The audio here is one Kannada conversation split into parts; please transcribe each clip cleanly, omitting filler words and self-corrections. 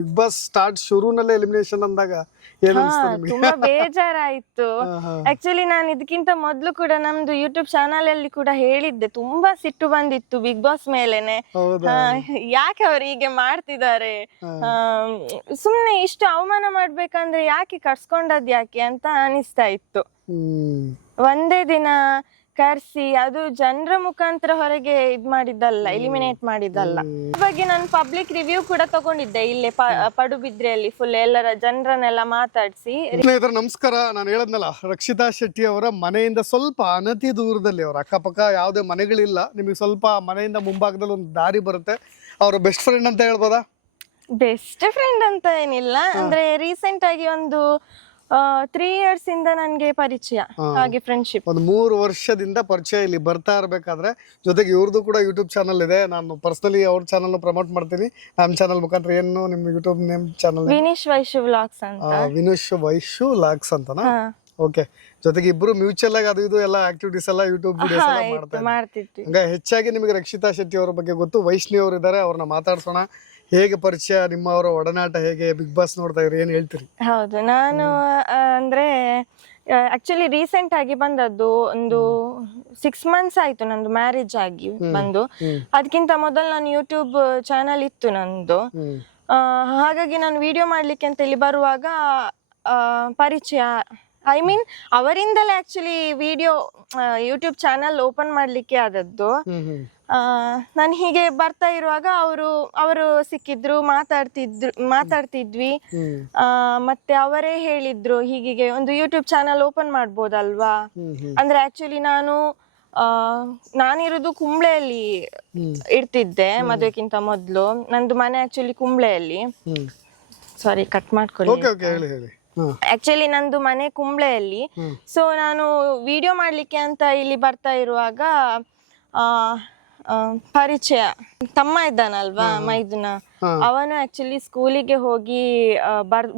ಬಿಗ್ ಬಾಸ್ ಸ್ಟಾರ್ಟ್ ಶುರುನಲ್ಲೇ ಎಲಿಮಿನೇಷನ್ ಅಂದಾಗ ಏನ್ ಅನ್ಸ್ತು ನಿಮಗೆ? ತುಂಬಾ ಬೇಜಾರಾಯ್ತು. ಆಕ್ಚುಲಿ ನಾನು ಇದಕ್ಕಿಂತ ಮೊದ್ಲು ಕೂಡ ನಮ್ದು ಯೂಟ್ಯೂಬ್ ಚಾನಲ್ ಅಲ್ಲಿ ಕೂಡ ಹೇಳಿದ್ದೆ, ತುಂಬಾ ಸಿಟ್ಟು ಬಂದಿತ್ತು ಬಿಗ್ ಬಾಸ್ ಮೇಲೆನೆ. ಹೌದಾ? ಯಾಕೆ ಅವ್ರು ಹೀಗೆ ಮಾಡ್ತಿದ್ದಾರೆ, ಸುಮ್ನೆ ಇಷ್ಟು ಅವಮಾನ ಮಾಡ್ಬೇಕಂದ್ರೆ ಯಾಕೆ ಕರ್ಸ್ಕೊಂಡದ್ ಯಾಕೆ ಅಂತ ಅನಿಸ್ತಾ ಇತ್ತು. ಒಂದೇ ದಿನ ಕರ್ಸಿ ಅದು ಜನರ ಮುಖಾಂತರ ಹೊರಗೆ ಇದ್ ಮಾಡಿದ್ದಲ್ಲ, ಎಲಿಮಿನೇಟ್ ಮಾಡಿದ್ದಲ್ಲ. ಬಗ್ಗೆ ನಾನು ಪಬ್ಲಿಕ್ ರಿವ್ಯೂ ಕೂಡ ತಗೊಂಡಿದ್ದೆ ಇಲ್ಲೇ ಪಡುಬಿದ್ರೆಯಲ್ಲಿ, ಫುಲ್ ಎಲ್ಲರ ಜನರನ್ನೆಲ್ಲ ಮಾತಾಡಿಸಿ. ಸ್ನೇಹಿತರೆ ನಮಸ್ಕಾರ. ನಾನು ಹೇಳದ್ನಲ್ಲ, ರಕ್ಷಿತಾ ಶೆಟ್ಟಿ ಅವರ ಮನೆಯಿಂದ ಸ್ವಲ್ಪ ಅನತಿ ದೂರದಲ್ಲಿ, ಅವ್ರ ಅಕ್ಕಪಕ್ಕ ಯಾವುದೇ ಮನೆಗಳಿಲ್ಲ, ನಿಮಗೆ ಸ್ವಲ್ಪ ಮನೆಯಿಂದ ಮುಂಭಾಗದಲ್ಲಿ ಒಂದು ದಾರಿ ಬರುತ್ತೆ. ಅವ್ರ ಬೆಸ್ಟ್ ಫ್ರೆಂಡ್ ಅಂತ ಹೇಳ್ಬೋದಾ? ಬೆಸ್ಟ್ ಫ್ರೆಂಡ್ ಅಂತ ಏನಿಲ್ಲ, ಅಂದ್ರೆ ರೀಸೆಂಟ್ ಆಗಿ ಒಂದು 3 years ಇಂದ ನನ್ಗೆ ಪರಿಚಯ, ಹಾಗೆ ಫ್ರೆಂಡ್ಶಿಪ್. ಒಂದು 3 ವರ್ಷದಿಂದ ಪರಿಚಯ. ಇಲ್ಲಿ ಬರ್ತಾ ಇರ್ಬೇಕಾದ್ರೆ ಜೊತೆಗೆ ಇವ್ರದ್ದು ಕೂಡ ಯೂಟ್ಯೂಬ್ ಚಾನಲ್ ಇದೆ. ನಾನು ಪರ್ಸನಲಿ ಅವ್ರ ಚಾನಲ್ ಪ್ರಮೋಟ್ ಮಾಡ್ತೀನಿ. ನಮ್ಮ ಚಾನಲ್ ಮುಖಾಂತರ ಏನು ನಿಮ್ಮ YouTube name channel? Vinesh Vaishu vlogs ಅಂತ. ವಿನೀಶ್ ವೈಶು ವ್ಲಾಗ್ಸ್ ಅಂತನಾ? ಓಕೆ. ಜೊತೆಗೆ ಇಬ್ರು ಮ್ಯೂಚುವಲ್ ಆಗಿ ಅದು ಇದು ಎಲ್ಲ ಆಕ್ಟಿವಿಟೀಸ್ ಎಲ್ಲ ಯೂಟ್ಯೂಬ್ ವಿಡಿಯೋಸ್ ಎಲ್ಲ ಮಾಡ್ತಿದ್ವಿ. ಹಂಗ ಹೆಚ್ಚಾಗಿ ನಿಮಗೆ ರಕ್ಷಿತಾ ಶೆಟ್ಟಿ ಅವ್ರ ಬಗ್ಗೆ ಗೊತ್ತು. ವೈಷ್ಣವಿ ಅವರು ಇದ್ದಾರೆ, ಅವ್ರನ್ನ ಮಾತಾಡ್ಸೋಣ. ಹೇಗೆ ಪರಿಚಯ, ನಿಮ್ಮ ಅವರ ಒಡನಾಟ ಹೇಗೆ, ಬಿಗ್ ಬಾಸ್ ನೋಡ್ತಾ ಇದ್ರಿ, ಏನ್ ಹೇಳ್ತೀರಿ? ಹೌದು, ನಾನು ಅಂದ್ರೆ ಆಕ್ಚುಲಿ ರೀಸೆಂಟ್ ಆಗಿ ಬಂದದ್ದು, ಒಂದು 6 months ಆಯ್ತು ನಂದು ಮ್ಯಾರೇಜ್ ಆಗಿ ಬಂದು. ಅದಕ್ಕಿಂತ ಮೊದಲು ನಾನು ಯೂಟ್ಯೂಬ್ ಚಾನಲ್ ಇತ್ತು ನಂದು. ಹಾಗಾಗಿ ನಾನು ವಿಡಿಯೋ ಮಾಡ್ಲಿಕ್ಕೆ ಅಂತ ಇಲ್ಲಿ ಬರುವಾಗ ಪರಿಚಯ, ಐ ಮೀನ್ ಅವರಿಂದಲೇ actually video YouTube channel open ಮಾಡ್ಲಿಕ್ಕೆ ಆದದ್ದು. ನಾನು ಹೀಗೆ ಬರ್ತಾ ಇರುವಾಗ ಅವರು ಸಿಕ್ಕಿದ್ರು, ಮಾತಾಡ್ತಿದ್ವಿ. ಮತ್ತೆ ಅವರೇ ಹೇಳಿದ್ರು, ಹೀಗೆ ಒಂದು ಯೂಟ್ಯೂಬ್ ಚಾನಲ್ ಓಪನ್ ಮಾಡ್ಬೋದಲ್ವಾ. ಅಂದ್ರೆ ಆಕ್ಚುಲಿ ನಾನಿರೋದು ಕುಂಬ್ಳೆಯಲ್ಲಿ ಇರ್ತಿದ್ದೆ ಮದುವೆಕ್ಕಿಂತ ಮೊದ್ಲು. ನಂದು ಮನೆ ಆಕ್ಚುಲಿ ಕುಂಬ್ಳೆಯಲ್ಲಿ. ಸಾರಿ, ಕಟ್ ಮಾಡ್ಕೊಳ್ಳಿ. ಆಕ್ಚುಲಿ ನಂದು ಮನೆ ಕುಂಬ್ಳೆಯಲ್ಲಿ. ಸೊ ನಾನು ವಿಡಿಯೋ ಮಾಡ್ಲಿಕ್ಕೆ ಅಂತ ಇಲ್ಲಿ ಬರ್ತಾ ಇರುವಾಗ ಪರಿಚಯ, ತಮ್ಮ ಇದ್ದಾನಲ್ವಾ ಮೈದುನ, ಅವನು ಆಕ್ಚುಲಿ ಸ್ಕೂಲಿಗೆ ಹೋಗಿ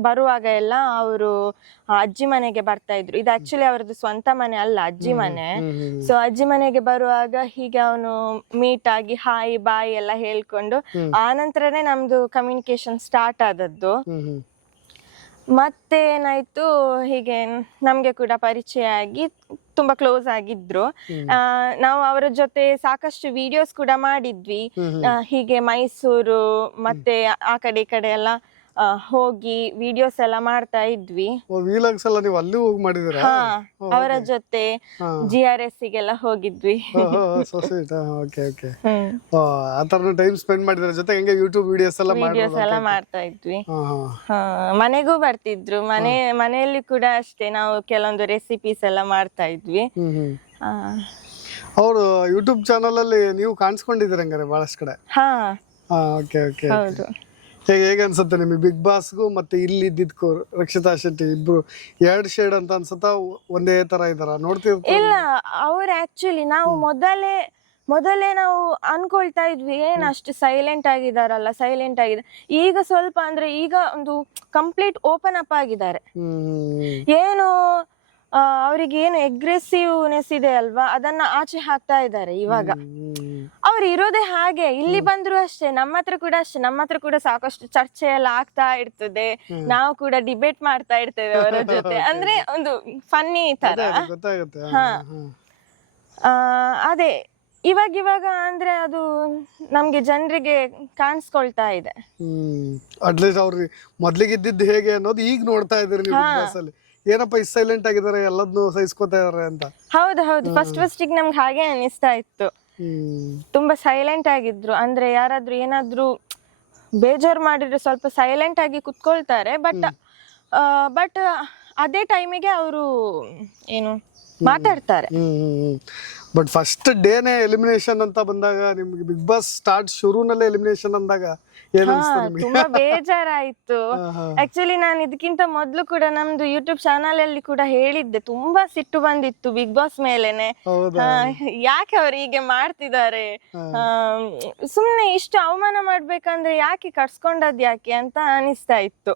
ಬರುವಾಗ ಎಲ್ಲ ಅವರು ಅಜ್ಜಿ ಮನೆಗೆ ಬರ್ತಾ ಇದ್ರು. ಇದು ಆಕ್ಚುಲಿ ಅವರದ್ದು ಸ್ವಂತ ಮನೆ ಅಲ್ಲ, ಅಜ್ಜಿ ಮನೆ. ಸೊ ಅಜ್ಜಿ ಮನೆಗೆ ಬರುವಾಗ ಹೀಗೆ ಅವನು ಮೀಟ್ ಆಗಿ ಹಾಯ್ ಬಾಯ್ ಎಲ್ಲ ಹೇಳ್ಕೊಂಡು ಆನಂತರನೇ ನಮ್ದು ಕಮ್ಯುನಿಕೇಶನ್ ಸ್ಟಾರ್ಟ್ ಆದದ್ದು. ಮತ್ತೆ ಏನಾಯ್ತು, ಹೀಗೆ ನಮ್ಗೆ ಕೂಡ ಪರಿಚಯ ಆಗಿ ತುಂಬಾ ಕ್ಲೋಸ್ ಆಗಿದ್ರು. ನಾವು ಅವರ ಜೊತೆ ಸಾಕಷ್ಟು ವಿಡಿಯೋಸ್ ಕೂಡ ಮಾಡಿದ್ವಿ. ಹೀಗೆ ಮೈಸೂರು ಮತ್ತೆ ಆ ಕಡೆ ಈ ಕಡೆ ಎಲ್ಲ ಹೋಗಿ ವಿಡಿಯೋಸ್ ಎಲ್ಲ ಮಾಡ್ತಾ ಇದ್ವಿ. ಅವರ ಜೊತೆ GRS ಗೆಲ್ಲ ಹೋಗಿದ್ವಿ. ವಿಡಿಯೋಸ್ ಎಲ್ಲ ಮಾಡ್ತಾ ಇದ್ವಿ. ಮನೆಗೂ ಬರ್ತಿದ್ರು, ಮನೆಯಲ್ಲಿ ಕೂಡ ಅಷ್ಟೇ ನಾವು ಕೆಲವೊಂದು ರೆಸಿಪೀಸ್ ಎಲ್ಲ ಮಾಡ್ತಾ ಇದ್ವಿ. ಅವರು ಯೂಟ್ಯೂಬ್ ಚಾನಲ್ ಅಲ್ಲಿ ನೀವು ಕಾಣಿಸ್ಕೊಂಡಿದ್ದೀರ ಹಂಗಾರೆ ಬಹಳಷ್ಟು ಕಡೆ? ಹೌದು. ಹೇಗೆ ಅನ್ಸುತ್ತೆ ನಿಮಗೆ ಬಿಗ್ ಬಾಸ್ಗೂ ಮತ್ತೆ ಇಲ್ಲಿ ಇದ್ದಿದ್ಕು? ರಕ್ಷಿತಾ ಶೆಟ್ಟಿ ಇಬ್ರು 2 ಶೇಡ್ ಅಂತ ಅನ್ಸುತ್ತಾ, ಒಂದೇ ತರ ಇದಾರ? ನೋಡ್ತಿರ್ತೀವಿ. ಇಲ್ಲ, ಅವ್ರು ಆಕ್ಚುಲಿ ನಾವು ಮೊದಲೇ ನಾವು ಅನ್ಕೊಳ್ತಾ ಇದ್ವಿ, ಏನ್ ಅಷ್ಟು ಸೈಲೆಂಟ್ ಆಗಿದಾರಲ್ಲ, ಸೈಲೆಂಟ್ ಆಗಿದೆ. ಈಗ ಸ್ವಲ್ಪ ಅಂದ್ರೆ ಈಗ ಒಂದು ಕಂಪ್ಲೀಟ್ ಓಪನ್ ಅಪ್ ಆಗಿದ್ದಾರೆ. ಏನು ಅವ್ರಿಗೆ ಏನು ಅಗ್ರೆಸಿವ್ನೆಸ್ ಇದೆ ಅಲ್ವಾ, ಅದನ್ನ ಆಚೆ ಹಾಕ್ತಾ ಇದ್ದಾರೆ ಇವಾಗ. ಅವ್ರು ಇರೋದೇ ಹಾಗೆ, ಇಲ್ಲಿ ಬಂದ್ರು ಅಷ್ಟೇ, ನಮ್ಮ ಹತ್ರ ಕೂಡ ಸಾಕಷ್ಟು ಚರ್ಚೆ ಎಲ್ಲ ಆಗ್ತಾ ಇರ್ತದೆ. ನಾವು ಕೂಡ ಡಿಬೇಟ್ ಮಾಡ್ತಾ ಇರ್ತೇವೆ ಅವರ ಜೊತೆ, ಅಂದ್ರೆ ಒಂದು ಫನ್ನಿ ತರ. ಅದೇ ಇವಾಗ ಅಂದ್ರೆ ಅದು ನಮ್ಗೆ ಜನರಿಗೆ ಕಾಣಿಸ್ಕೊಳ್ತಾ ಇದೆ. ಅಟ್ಲೀಸ್ಟ್ ಅವ್ರು ಮೊದ್ಲಿಗೆ ಇದ್ದಿದ್ದು ಹೇಗೆ ಅನ್ನೋದು ಈಗ ನೋಡ್ತಾ ಇದ್ದೀರಿ ನೀವು. ಏನಪ್ಪ ಇಷ್ಟು ಸೈಲೆಂಟ್ ಆಗಿದ್ದಾರೆ, ಎಲ್ಲದನ್ನು ಸಹಿಸ್ಕೊತಾ ಇದಾರೆ ಅಂತ. ಹೌದು, ಫಸ್ಟ್ ನಮ್ಗೆ ಹಾಗೆ ಅನಿಸ್ತಾ ಇತ್ತು. ತುಂಬಾ ಸೈಲೆಂಟ್ ಆಗಿದ್ರು. ಅಂದ್ರೆ ಯಾರಾದ್ರೂ ಏನಾದ್ರೂ ಬೇಜಾರು ಮಾಡಿದ್ರೆ ಸ್ವಲ್ಪ ಸೈಲೆಂಟ್ ಆಗಿ ಕುತ್ಕೊಳ್ತಾರೆ. ಬಟ್ ಅದೇ ಟೈಮಿಗೆ ಅವರು ಏನು ಮಾತಾಡ್ತಾರೆ. ಬಟ್ ಫಸ್ಟ್ ಡೇನೇ ಎಲಿಮಿನೇಷನ್ ಅಂತ ಬಂದಾಗ, ನಿಮ್ಗೆ ಬಿಗ್ ಬಾಸ್ ಸ್ಟಾರ್ಟ್ ಶುರುನಲ್ಲೇ ಎಲಿಮಿನೇಷನ್ ಅಂದಾಗ ತುಂಬಾ ಬೇಜಾರಾಯ್ತು. ಆಕ್ಚುಲಿ ನಾನು ಇದಕ್ಕಿಂತ ಮೊದ್ಲು ಕೂಡ ನಮ್ದು ಯೂಟ್ಯೂಬ್ ಚಾನಲ್ ಅಲ್ಲಿ ಕೂಡ ಹೇಳಿದ್ದೆ, ತುಂಬಾ ಸಿಟ್ಟು ಬಂದಿತ್ತು ಬಿಗ್ ಬಾಸ್ ಮೇಲೆನೆ. ಯಾಕೆ ಅವ್ರು ಹೀಗೆ ಮಾಡ್ತಿದ್ದಾರೆ, ಸುಮ್ನೆ ಇಷ್ಟು ಅವಮಾನ ಮಾಡ್ಬೇಕಂದ್ರೆ ಯಾಕೆ ಕರ್ಸ್ಕೊಂಡದ್ ಯಾಕೆ ಅಂತ ಅನಿಸ್ತಾ ಇತ್ತು.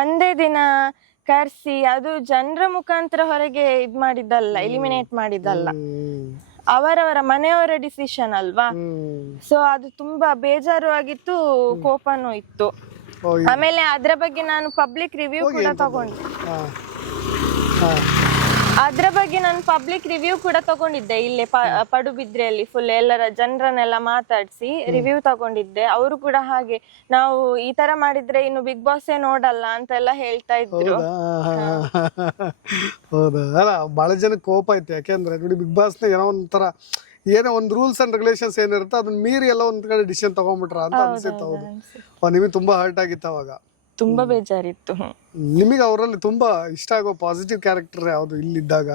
ಒಂದೇ ದಿನ ಕರ್ಸಿ ಅದು ಜನರ ಮುಖಾಂತರ ಹೊರಗೆ ಇದ್ ಮಾಡಿದ್ದಲ್ಲ, ಎಲಿಮಿನೇಟ್ ಮಾಡಿದ್ದಲ್ಲ. ಅವರವರ ಮನೆಯವರ ಡಿಸಿಷನ್ ಅಲ್ವಾ. ಸೊ ಅದು ತುಂಬಾ ಬೇಜಾರು ಆಗಿತ್ತು, ಕೋಪನೂ ಇತ್ತು. ಓ, ಆಮೇಲೆ ಅದ್ರ ಬಗ್ಗೆ ನಾನು ಪಬ್ಲಿಕ್ ರಿವ್ಯೂ ಕೂಡ ತಗೊಂಡೆ. ಅದ್ರ ಬಗ್ಗೆ ನಾನು ಪಬ್ಲಿಕ್ ರಿವ್ಯೂ ಕೂಡ ತಗೊಂಡಿದ್ದೆ ಇಲ್ಲೇ ಪಡುಬಿದ್ರೆಯಲ್ಲಿ ಫುಲ್ ಎಲ್ಲರ ಜನರನ್ನೆಲ್ಲ ಮಾತಾಡಿಸಿ ರಿವ್ಯೂ ತಗೊಂಡಿದ್ದೆ. ಅವರು ಕೂಡ ಹಾಗೆ ನಾವು ಈ ತರ ಮಾಡಿದ್ರೆ ಇನ್ನು ಬಿಗ್ ಬಾಸ್ ನೋಡಲ್ಲ ಅಂತೆಲ್ಲ ಹೇಳ್ತಾ ಇದ್ರು. ಹೌದಾ? ಅಲ್ಲ, ಬಹಳ ಜನಕ್ಕೆ ಕೋಪ ಐತೆ. ಯಾಕೆಂದ್ರೆ ನೋಡಿ, ಬಿಗ್ ಬಾಸ್ನ ಏನೋ ಒಂಥರ ಏನೋ ಒಂದು ರೂಲ್ಸ್ ಅಂಡ್ ರೆಗ್ಯುಲೇಷನ್ಸ್ ಏನಿರುತ್ತೆ ಅದನ್ನ ಮೀರಿ ಎಲ್ಲ ಒಂದ್ ಕಡೆ ಡಿಸಿಷನ್ ತಗೊಂಡ್ಬಿಟ್ರ ಅಂತ ಅನ್ಸುತ್ತೆ. ಹೌದು, ನಿಮಗೆ ತುಂಬಾ ಹರ್ಟ್ ಆಗಿತ್ತು ಅವಾಗ? ತುಂಬಾ ಬೇಜಾರಿತ್ತು. ನಿಮಗೆ ಅವರಲ್ಲಿ ತುಂಬಾ ಇಷ್ಟ ಆಗೋ ಪಾಸಿಟಿವ್ ಕ್ಯಾರೆಕ್ಟರ್ ಯಾವ್ದು ಇಲ್ಲಿದ್ದಾಗ,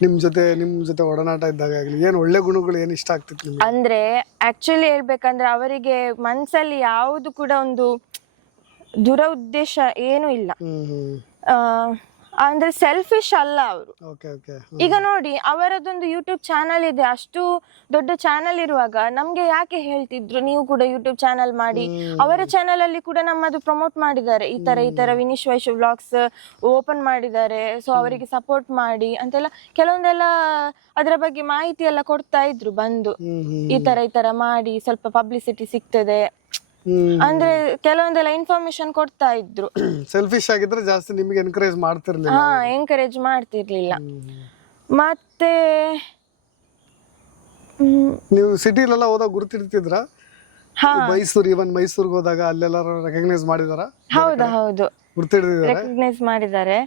ನಿಮ್ ಜೊತೆ ಒಡನಾಟ ಇದ್ದಾಗ ಆಗ್ಲಿ, ಏನ್ ಒಳ್ಳೆ ಗುಣಗಳು ಏನ್ ಇಷ್ಟ ಆಗ್ತಿತ್ತು ನಿಮ್ಗೆ? ಅಂದ್ರೆ ಆಕ್ಚುಲಿ ಹೇಳ್ಬೇಕಂದ್ರೆ ಅವರಿಗೆ ಮನ್ಸಲ್ಲಿ ಯಾವುದು ಕೂಡ ಒಂದು ದುರುದ್ದೇಶ ಏನು ಇಲ್ಲ. ಅಂದ್ರೆ ಸೆಲ್ಫಿಶ್ ಅಲ್ಲ ಅವರು. ಈಗ ನೋಡಿ, ಅವರದೊಂದು ಯೂಟ್ಯೂಬ್ ಚಾನಲ್ ಇದೆ, ಅಷ್ಟು ದೊಡ್ಡ ಚಾನಲ್ ಇರುವಾಗ ನಮ್ಗೆ ಯಾಕೆ ಹೇಳ್ತಿದ್ರು ನೀವು ಕೂಡ ಯೂಟ್ಯೂಬ್ ಚಾನಲ್ ಮಾಡಿ? ಅವರ ಚಾನಲ್ ಅಲ್ಲಿ ಕೂಡ ನಮ್ಮದು ಪ್ರಮೋಟ್ ಮಾಡಿದ್ದಾರೆ, ಈ ತರ ವಿನೀಶ್ ವೈಶ್ ವ್ಲಾಗ್ಸ್ ಓಪನ್ ಮಾಡಿದ್ದಾರೆ, ಸೊ ಅವರಿಗೆ ಸಪೋರ್ಟ್ ಮಾಡಿ ಅಂತೆಲ್ಲ ಕೆಲವೊಂದೆಲ್ಲ ಅದರ ಬಗ್ಗೆ ಮಾಹಿತಿ ಎಲ್ಲ ಕೊಡ್ತಾ ಇದ್ರು ಬಂದು. ಈ ತರ ಮಾಡಿ ಸ್ವಲ್ಪ ಪಬ್ಲಿಸಿಟಿ ಸಿಗ್ತದೆ ಅಂದ್ರೆ ಕೆಲವೊಂದೆಲ್ಲ ಇನ್ಫಾರ್ಮೇಶನ್ ಕೊಡ್ತಾ ಇದ್ರು. ಸೆಲ್ಫಿಶ್ ಆಗಿದ್ರೆ ಜಾಸ್ತಿ ನಿಮಗೆ ಎನ್ಕರೇಜ್ ಮಾಡ್ತಿರ್ಲಿಲ್ಲ. ಎಂಕರೇಜ್ ಮಾಡ್ತಿರ್ಲಿಲ್ಲ. ಮತ್ತೆ ನೀವು ಸಿಟಿಲೆಲ್ಲ ಹೋದಾಗ ಗುರುತಿರ್ತಿದ್ರ? ಮೈಸೂರಿಗೆ ಹೋದಾಗ ಅಲ್ಲೆಲ್ಲ ರೆಕಗ್ನೈಸ್ ಮಾಡಿದಾರ? ಹೌದು, ರೆಕಗ್ನೈಸ್ ಮಾಡಿದ್ದಾರೆ.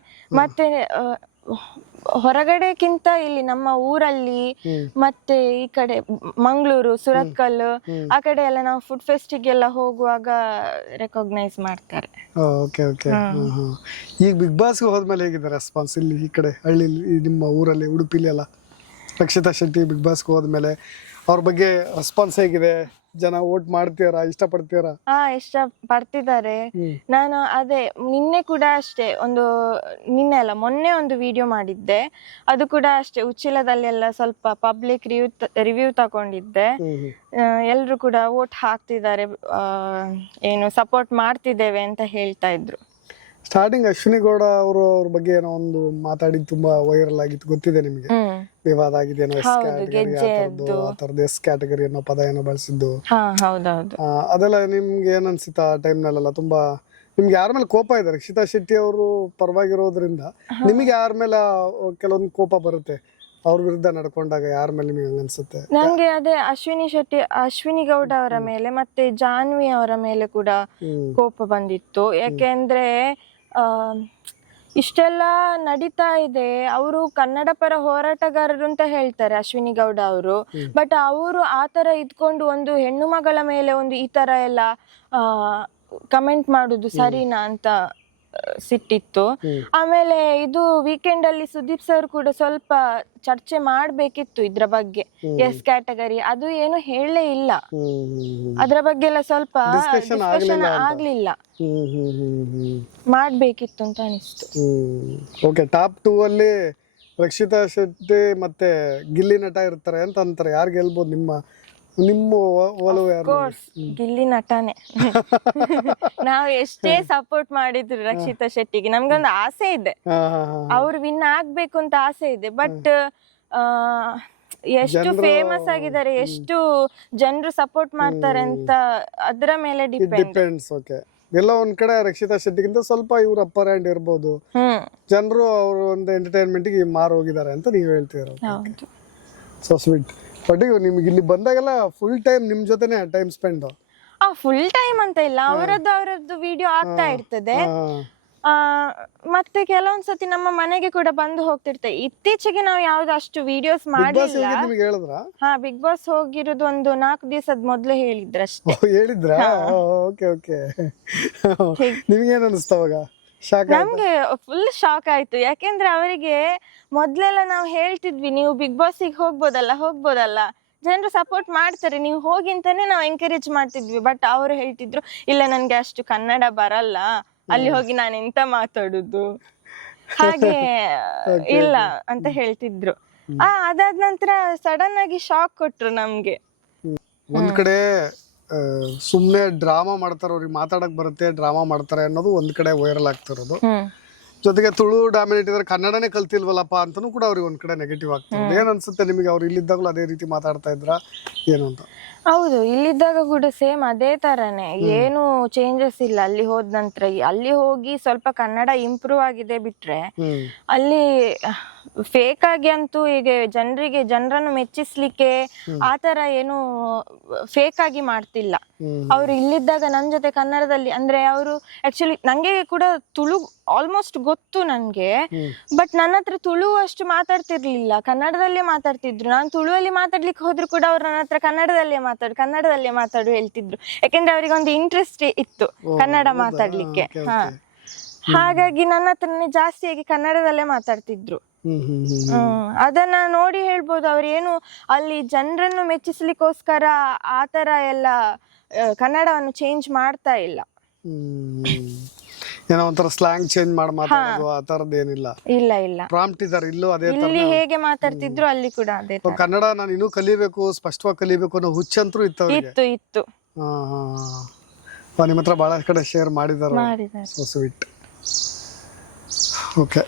ಮತ್ತೆ ಹೊರಗಡೆಕ್ಕಿಂತ ಇಲ್ಲಿ ನಮ್ಮ ಊರಲ್ಲಿ ಮತ್ತೆ ಈ ಕಡೆ ಮಂಗಳೂರು, ಸುರತ್ಕಲ್ ಆ ಕಡೆ ಎಲ್ಲ ನಾವು ಫುಡ್ ಫೆಸ್ಟಿಗೆಲ್ಲ ಹೋಗುವಾಗ ರೆಕಗ್ನೈಸ್ ಮಾಡ್ತಾರೆ. ಈಗ ಬಿಗ್ ಬಾಸ್ ಹೋದ್ಮೇಲೆ ಹೇಗಿದೆ ರೆಸ್ಪಾನ್ಸ್ ಇಲ್ಲಿ ಈ ಕಡೆ ಹಳ್ಳಿ, ನಿಮ್ಮ ಊರಲ್ಲಿ ಉಡುಪಿಲಿ ಎಲ್ಲ? ರಕ್ಷಿತಾ ಶೆಟ್ಟಿ ಬಿಗ್ ಬಾಸ್ ಹೋದ್ಮೇಲೆ ಅವ್ರ ಬಗ್ಗೆ ರೆಸ್ಪಾನ್ಸ್ ಹೇಗಿದೆ? ಜನ ವೋಟ್ ಮಾಡ್ತೀರಾ, ಇಷ್ಟಪಡ್ತೀರಾ? ಇಷ್ಟ ಪಡ್ತಿದ್ದಾರೆ. ನಾನು ಅದೇ ನಿನ್ನೆ ಕೂಡ ಅಷ್ಟೇ ಮೊನ್ನೆ ಒಂದು ವಿಡಿಯೋ ಮಾಡಿದ್ದೆ. ಅದು ಕೂಡ ಅಷ್ಟೇ ಉಚ್ಚಿಲದಲ್ಲೆಲ್ಲ ಸ್ವಲ್ಪ ಪಬ್ಲಿಕ್ ರಿವ್ಯೂ ತಗೊಂಡಿದ್ದೆ. ಎಲ್ರು ಕೂಡ ವೋಟ್ ಹಾಕ್ತಿದ್ದಾರೆ, ಏನು ಸಪೋರ್ಟ್ ಮಾಡ್ತಿದ್ದೇವೆ ಅಂತ ಹೇಳ್ತಾ ಇದ್ರು. ಸ್ಟಾರ್ಟಿಂಗ್ ಅಶ್ವಿನಿ ಗೌಡ ಅವ್ರ ಬಗ್ಗೆ ಏನೋ ಒಂದು ಮಾತಾಡಿ ತುಂಬಾ ವೈರಲ್ ಆಗಿತ್ತು, ಗೊತ್ತಿದೆ ನಿಮ್ಗೆ? ವಿವಾದ ಆಗಿದೆ, ಎಸ್ ಕ್ಯಾಟಗರಿ ಅನ್ನೋ ಪದ ಏನೋ ಬಳಸಿದ್ದು. ಅದೆಲ್ಲ ನಿಮ್ಗೆ ಏನ್ ಅನ್ಸುತ್ತೆ ಆ ಟೈಮ್ ನಲ್ಲೆಲ್ಲ? ತುಂಬಾ ನಿಮ್ಗೆ ಯಾರ ಮೇಲೆ ಕೋಪ ಇದೆ? ರಕ್ಷಿತಾ ಶೆಟ್ಟಿ ಅವರು ಪರವಾಗಿರೋದ್ರಿಂದ ನಿಮಗೆ ಯಾರ ಮೇಲೆ ಕೆಲವೊಂದು ಕೋಪ ಬರುತ್ತೆ? ಅವ್ರ ವಿರುದ್ಧ ನಡ್ಕೊಂಡಾಗ ಯಾರ ಮೇಲೆ ನಿಮಗೆ ಅನ್ಸುತ್ತೆ? ನಂಗೆ ಅದೇ ಅಶ್ವಿನಿ ಗೌಡ ಅವರ ಮೇಲೆ ಮತ್ತೆ ಜಾನ್ವಿ ಅವರ ಮೇಲೆ ಕೂಡ ಕೋಪ ಬಂದಿತ್ತು. ಯಾಕೆಂದ್ರೆ ಇಷ್ಟೆಲ್ಲ ನಡೀತಾ ಇದೆ, ಅವರು ಕನ್ನಡ ಪರ ಹೋರಾಟಗಾರರು ಅಂತ ಹೇಳ್ತಾರೆ ಅಶ್ವಿನಿ ಗೌಡ ಅವರು. ಬಟ್ ಅವರು ಆತರ ಇದ್ಕೊಂಡು ಒಂದು ಹೆಣ್ಣು ಮಗಳ ಮೇಲೆ ಒಂದು ಈ ತರ ಎಲ್ಲ ಕಮೆಂಟ್ ಮಾಡುದು ಸರಿನಾ ಅಂತ ಸಿಟ್ಟಿತ್ತು. ಆಮೇಲೆ ಇದು ವೀಕೆಂಡ್ ಅಲ್ಲಿ ಸುದೀಪ್ ಸರ್ ಕೂಡ ಸ್ವಲ್ಪ ಚರ್ಚೆ ಮಾಡ್ಬೇಕಿತ್ತು ಇದ್ರ ಬಗ್ಗೆ, ಎಸ್ ಕ್ಯಾಟಗರಿ ಅದು ಏನು ಹೇಳಲೇ ಇಲ್ಲ. ಅದ್ರ ಬಗ್ಗೆ ಎಲ್ಲ ಸ್ವಲ್ಪ ಡಿಸ್ಕಷನ್ ಆಗ್ಲಿಲ್ಲ, ಮಾಡ್ಬೇಕಿತ್ತು ಅಂತ ಅನಿಸ್ತು. ಓಕೆ, ಟಾಪ್ 2 ಅಲ್ಲಿ ರಕ್ಷಿತಾ ಶೆಟ್ಟಿ ಮತ್ತೆ ಗಿಲ್ಲಿ ನಟ ಇರ್ತಾರೆ ಅಂತ ಅಂತಾರೆ. ಯಾರು ಗೆಲ್ಬಹುದು? ನಿಮ್ಮ ಒಲವು ಯಾರು? ಗಿಲ್ಲಿ ನಟನೆ. ನಾವು ಎಷ್ಟೇ ಸಪೋರ್ಟ್ ಮಾಡಿದ್ರು ರಕ್ಷಿತಾ ಶೆಟ್ಟಿಗೆ, ನಮ್ಗೊಂದು ಆಸೆ ಇದೆ, ಅವ್ರು ವಿನ್ ಆಗ್ಬೇಕು ಅಂತ ಆಸೆ ಇದೆ. ಬಟ್ ಎಷ್ಟು ಫೇಮಸ್ ಆಗಿದ್ದಾರೆ, ಎಷ್ಟು ಜನರು ಸಪೋರ್ಟ್ ಮಾಡ್ತಾರೆ ಅಂತ ಅದ್ರ ಮೇಲೆ ಡಿಪೆಂಡ್ಸ್. ಎಲ್ಲ ಒಂದ್ ಕಡೆ ರಕ್ಷಿತಾ ಶೆಟ್ಟಿಗಿಂತ ಸ್ವಲ್ಪ ಇವ್ರ ಅಪ್ಪರ್ ಹ್ಯಾಂಡ್ ಇರ್ಬೋದು, ಜನರು ಅವ್ರ ಒಂದು ಎಂಟರ್ಟೈನ್ಮೆಂಟ್ ಗೆ ಮಾರು ಹೋಗಿದ್ದಾರೆ ಅಂತ ನೀವು ಹೇಳ್ತೀರ. So sweet. ಬಟ್ ನಿಮ್ಗೆ ಇಲ್ಲಿ ಬಂದಾಗೆಲ್ಲ ಫುಲ್ ಟೈಮ್ ನಿಮ್ ಜೊತೆನೆ ಟೈಮ್ ಸ್ಪೆಂಡ್? ಫುಲ್ ಟೈಮ್ ಅಂತ ಇಲ್ಲ, ಅವರದ್ದು ವಿಡಿಯೋ ಆಗ್ತಾ ಇರ್ತದೆ. ಮತ್ತೆ ಕೆಲವೊಂದ್ಸತಿ ನಮ್ಮ ಮನೆಗೆ ಕೂಡ ಬಂದು ಹೋಗ್ತಿರ್ತೇವೆ. ಇತ್ತೀಚೆಗೆ ನಾವು ಯಾವ್ದು ಅಷ್ಟು ವಿಡಿಯೋಸ್ ಮಾಡಿಲ್ಲ. ಬಿಗ್ ಬಾಸ್ ಹೋಗಿರೋದು ಒಂದು 4 ದಿವಸದ ಮೊದ್ಲು ಹೇಳಿದ್ರಷ್ಟೇ. ಹೇಳಿದ್ರ? ನಿಮ್ಗೇನ್ ಅನಿಸ್ತು ಅವಾಗ? ನಮ್ಗೆ ಫುಲ್ ಶಾಕ್ ಆಯ್ತು. ಯಾಕೆಂದ್ರೆ ಅವರಿಗೆ ಮೊದ್ಲೆಲ್ಲ ನಾವು ಹೇಳ್ತಿದ್ವಿ, ನೀವು ಬಿಗ್ ಬಾಸ್ಗೆ ಹೋಗ್ಬೋದಲ್ಲ, ಜನರು ಸಪೋರ್ಟ್ ಮಾಡ್ತಾರೆ, ನೀವು ಹೋಗಿ ಅಂತಾನೆ ನಾವು ಎಂಕರೇಜ್ ಮಾಡ್ತಿದ್ವಿ. ಬಟ್ ಅವರು ಹೇಳ್ತಿದ್ರು, ಇಲ್ಲ ನನ್ಗೆ ಅಷ್ಟು ಕನ್ನಡ ಬರಲ್ಲ, ಅಲ್ಲಿ ಹೋಗಿ ನಾನು ಎಂತ ಮಾತಾಡುದು, ಹಾಗೆ ಇಲ್ಲ ಅಂತ ಹೇಳ್ತಿದ್ರು. ಅದಾದ ನಂತರ ಸಡನ್ ಆಗಿ ಶಾಕ್ ಕೊಟ್ರು ನಮ್ಗೆ. ಒಂದ್ ಕಡೆ ಸುಮ್ನೆ ಡ್ರಾಮಾ ಮಾಡ್ತಾರೆ, ಅವ್ರಿಗೆ ಮಾತಾಡಕ್ ಬರುತ್ತೆ, ಡ್ರಾಮಾ ಮಾಡ್ತಾರೆ ಅನ್ನೋದು ಒಂದ್ ಕಡೆ ವೈರಲ್ ಆಗ್ತಿರೋದು. ಜೊತೆಗೆ ತುಳು ಡಾಮಿನೇಟ್ ಇದ್ರೆ ಕನ್ನಡನೇ ಕಲ್ತಿಲ್ವಲ್ಲಪ್ಪ ಅಂತಾನೂ ಕೂಡ ಅವ್ರಿಗೆ ಒಂದ್ ಕಡೆ ನೆಗೆಟಿವ್ ಆಗ್ತದೆ. ಏನ್ ಅನ್ಸುತ್ತೆ ನಿಮಗೆ, ಅವ್ರು ಇಲ್ಲಿದ್ದಾಗಲೂ ಅದೇ ರೀತಿ ಮಾತಾಡ್ತಾ ಇದ್ರ ಏನು ಅಂತ? ಹೌದು, ಇಲ್ಲಿದ್ದಾಗ ಕೂಡ ಸೇಮ್ ಅದೇ ತರನೇ, ಏನು ಚೇಂಜಸ್ ಇಲ್ಲ. ಅಲ್ಲಿ ಹೋದ ನಂತರ ಅಲ್ಲಿ ಹೋಗಿ ಸ್ವಲ್ಪ ಕನ್ನಡ ಇಂಪ್ರೂವ್ ಆಗಿದೆ ಬಿಟ್ರೆ, ಅಲ್ಲಿ ಫೇಕ್ ಆಗಿ ಅಂತೂ ಈಗ ಜನರನ್ನು ಮೆಚ್ಚಿಸ್ಲಿಕ್ಕೆ ಆತರ ಏನು ಫೇಕ್ ಆಗಿ ಮಾಡ್ತಿಲ್ಲ. ಅವ್ರು ಇಲ್ಲಿದ್ದಾಗ ನನ್ ಜೊತೆ ಕನ್ನಡದಲ್ಲಿ, ಅಂದ್ರೆ ಅವರು ಆಕ್ಚುಲಿ ನಂಗೆ ಕೂಡ ತುಳು ಆಲ್ಮೋಸ್ಟ್ ಗೊತ್ತು ನನ್ಗೆ, ಬಟ್ ನನ್ನ ಹತ್ರ ತುಳು ಅಷ್ಟು ಮಾತಾಡ್ತಿರ್ಲಿಲ್ಲ, ಕನ್ನಡದಲ್ಲೇ ಮಾತಾಡ್ತಿದ್ರು. ನಾನು ತುಳುವಲ್ಲಿ ಮಾತಾಡ್ಲಿಕ್ಕೆ ಹೋದ್ರು ಕೂಡ ಅವ್ರು ನನ್ನ ಹತ್ರ ಕನ್ನಡದಲ್ಲೇ ಮಾತಾಡು ಹೇಳ್ತಿದ್ರು. ಯಾಕೆಂದ್ರೆ ಅವರಿಗೆ ಒಂದು ಇಂಟ್ರೆಸ್ಟ್ ಇತ್ತು ಕನ್ನಡ ಮಾತಾಡ್ಲಿಕ್ಕೆ. ಹಾಗಾಗಿ ನನ್ನ ಹತ್ರನೇ ಜಾಸ್ತಿಯಾಗಿ ಕನ್ನಡದಲ್ಲೇ ಮಾತಾಡ್ತಿದ್ರು. ಅದನ್ನ ನೋಡಿ ಹೇಳ್ಬೋದು, ಅವ್ರೇನು ಅಲ್ಲಿ ಜನರನ್ನು ಮೆಚ್ಚಿಸ್ಲಿಕ್ಕೋಸ್ಕರ ಆತರ ಎಲ್ಲ ಕನ್ನಡವನ್ನು ಚೇಂಜ್ ಮಾಡ್ತಾ ಇಲ್ಲ. ಏನೋ ಒಂಥರ ಸ್ಲ್ಯಾಂಗ್ ಚೇಂಜ್ ಮಾಡಿ ಮಾತಾಡೋದು ಆ ತರದ್ದು ಏನಿಲ್ಲ. ಇಲ್ಲ ಪ್ರಾಂಪ್ಟ್ ಇದಾರೆ ಇಲ್ಲೂ ಅದೇ ತರ. ಇಲ್ಲಿ ಹೇಗೆ ಮಾತಾಡ್ತಿದ್ರು ಅಲ್ಲಿ ಕೂಡ ಅದೇ ತರ. ಕನ್ನಡ ನಾನು ಇನ್ನೂ ಕಲಿಬೇಕು, ಸ್ಪಷ್ಟವಾಗಿ ಕಲಿಬೇಕು ಅನ್ನೋ ಹುಚ್ಚಂತರೂ ಇತ್ತು ಅವ್ರಿಗೆ. ಇತ್ತು. ನಿಮ್ಮ ಹತ್ರ ಬಹಳ ಕಡೆ ಶೇರ್ ಮಾಡಿದಾರೆ. So sweet. ಓಕೆ.